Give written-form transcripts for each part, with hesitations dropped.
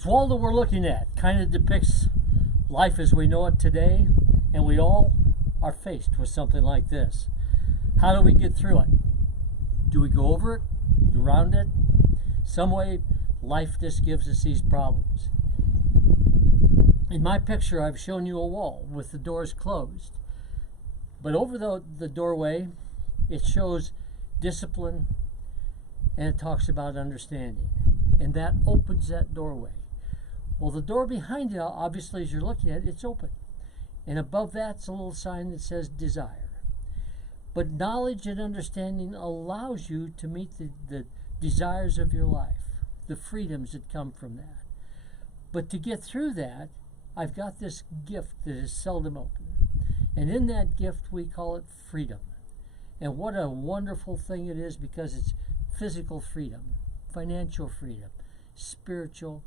This wall that we're looking at kind of depicts life as we know it today, and we all are faced with something like this. How do we get through it? Do we go over it? Around it? Some way, life just gives us these problems. In my picture, I've shown you a wall with the doors closed. But over the doorway, it shows discipline and it talks about understanding. And that opens that doorway. Well, the door behind you, obviously, as you're looking at it, it's open. And above that's a little sign that says desire. But knowledge and understanding allows you to meet the desires of your life, the freedoms that come from that. But to get through that, I've got this gift that is seldom open. And in that gift, we call it freedom. And what a wonderful thing it is, because it's physical freedom, financial freedom, spiritual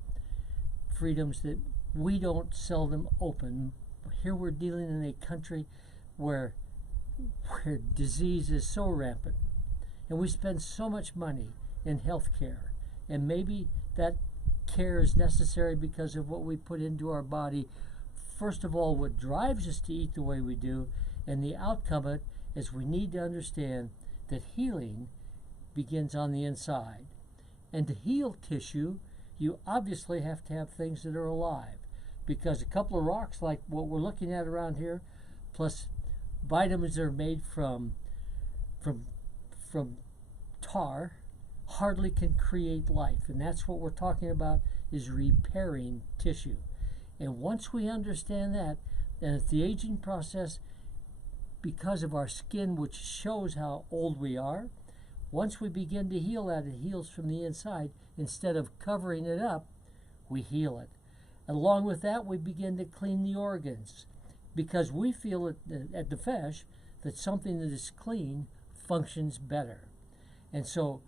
freedoms that we don't seldom open. Here we're dealing in a country where disease is so rampant, and we spend so much money in health care, and maybe that care is necessary because of what we put into our body. First of all, what drives us to eat the way we do, and the outcome of it is we need to understand that healing begins on the inside. And to heal tissue, you obviously have to have things that are alive, because a couple of rocks like what we're looking at around here, plus vitamins that are made from tar, hardly can create life. And that's what we're talking about, is repairing tissue. And once we understand that, then it's the aging process, because of our skin, which shows how old we are, once we begin to heal that, it heals from the inside. Instead of covering it up, we heal it. Along with that, we begin to clean the organs, because we feel at Nefesh that something that is clean functions better. And so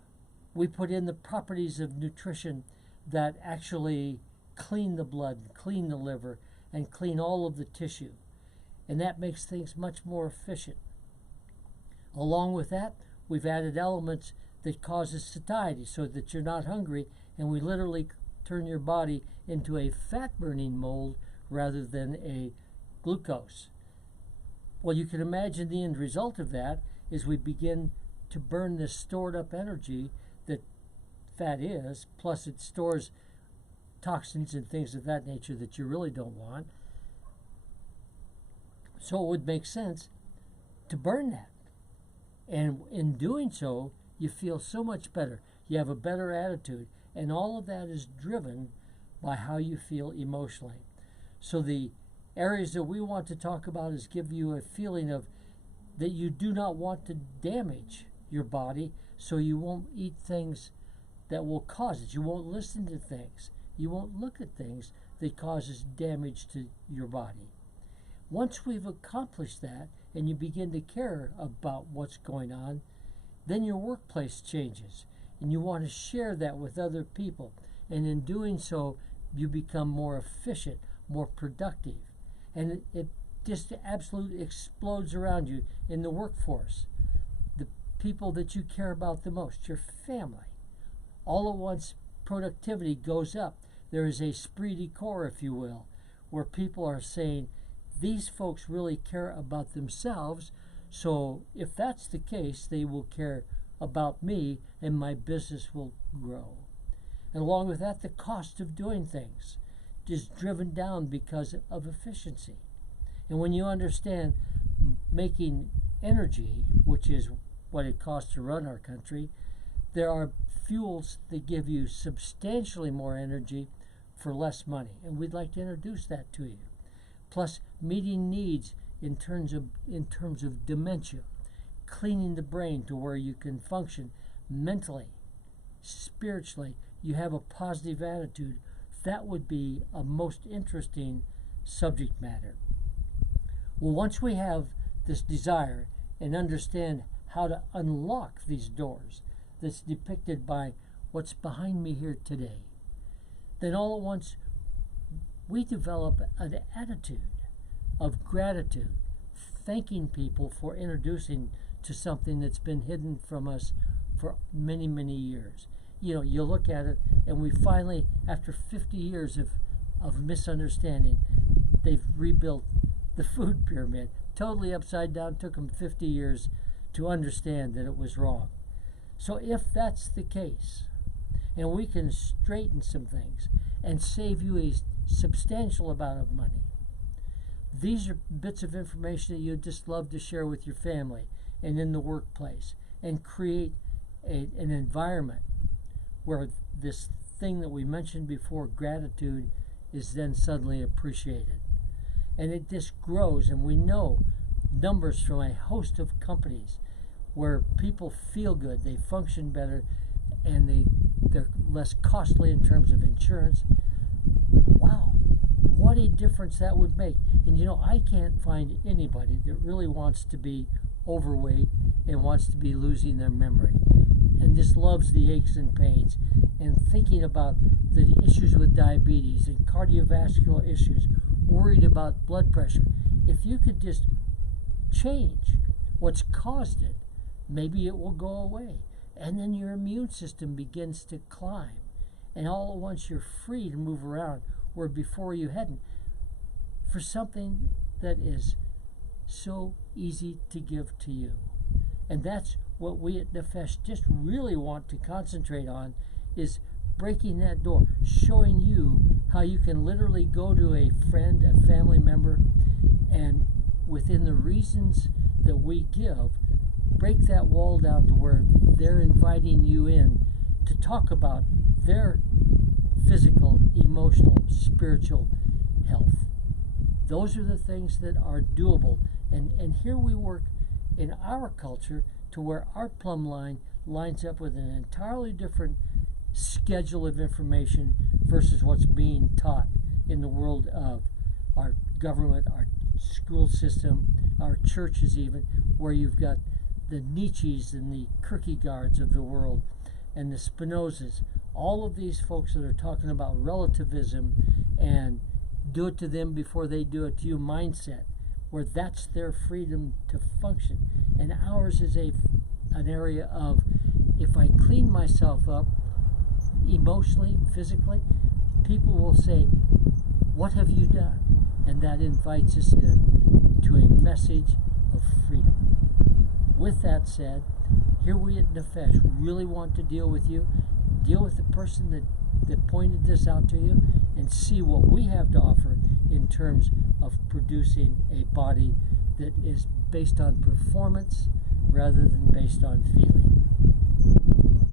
we put in the properties of nutrition that actually clean the blood, clean the liver, and clean all of the tissue. And that makes things much more efficient. Along with that, we've added elements that causes satiety so that you're not hungry, and we literally turn your body into a fat-burning mold rather than a glucose. Well, you can imagine the end result of that is we begin to burn this stored up energy that fat is, plus it stores toxins and things of that nature that you really don't want. So it would make sense to burn that. And in doing so, you feel so much better. You have a better attitude. And all of that is driven by how you feel emotionally. So the areas that we want to talk about is give you a feeling of that you do not want to damage your body, so you won't eat things that will cause it. You won't listen to things. You won't look at things that causes damage to your body. Once we've accomplished that and you begin to care about what's going on, then your workplace changes and you want to share that with other people. And in doing so, you become more efficient, more productive. And it just absolutely explodes around you in the workforce. The people that you care about the most, your family. All at once, productivity goes up. There is a esprit de corps, if you will, where people are saying, these folks really care about themselves, so if that's the case, they will care about me and my business will grow. And along with that, the cost of doing things is driven down because of efficiency. And when you understand making energy, which is what it costs to run our country, there are fuels that give you substantially more energy for less money. And we'd like to introduce that to you. Plus, meeting needs in terms of dementia, cleaning the brain to where you can function mentally, spiritually, you have a positive attitude. That would be a most interesting subject matter. Well, once we have this desire and understand how to unlock these doors that's depicted by what's behind me here today, then all at once we develop an attitude of gratitude, thanking people for introducing to something that's been hidden from us for many, many years. you look at it, and we finally, after 50 years of misunderstanding, they've rebuilt the food pyramid. Totally upside down, took them 50 years to understand that it was wrong. So if that's the case, and we can straighten some things and save you a substantial amount of money, these are bits of information that you'd just love to share with your family and in the workplace, and create an environment where this thing that we mentioned before, gratitude, is then suddenly appreciated. And it just grows, and we know numbers from a host of companies where people feel good, they function better, and they're less costly in terms of insurance. Wow, what a difference that would make. And I can't find anybody that really wants to be overweight and wants to be losing their memory and just loves the aches and pains and thinking about the issues with diabetes and cardiovascular issues, worried about blood pressure. If you could just change what's caused it, maybe it will go away. And then your immune system begins to climb. And all at once you're free to move around where before you hadn't, for something that is so easy to give to you. And that's what we at Nefesh just really want to concentrate on, is breaking that door, showing you how you can literally go to a friend, a family member, and within the reasons that we give, break that wall down to where they're inviting you in to talk about their physical, emotional, spiritual health. Those are the things that are doable. And here we work in our culture to where our plumb line lines up with an entirely different schedule of information versus what's being taught in the world of our government, our school system, our churches even, where you've got the Nietzsches and the Kierkegaards of the world and the Spinozas, all of these folks that are talking about relativism and do it to them before they do it to you mindset, where that's their freedom to function. And ours is an area of, if I clean myself up emotionally, physically, people will say, what have you done? And that invites us in to a message of freedom. With that said, here we at Nefesh really want to deal with you, deal with the person that pointed this out to you, and see what we have to offer in terms of producing a body that is based on performance rather than based on feeling.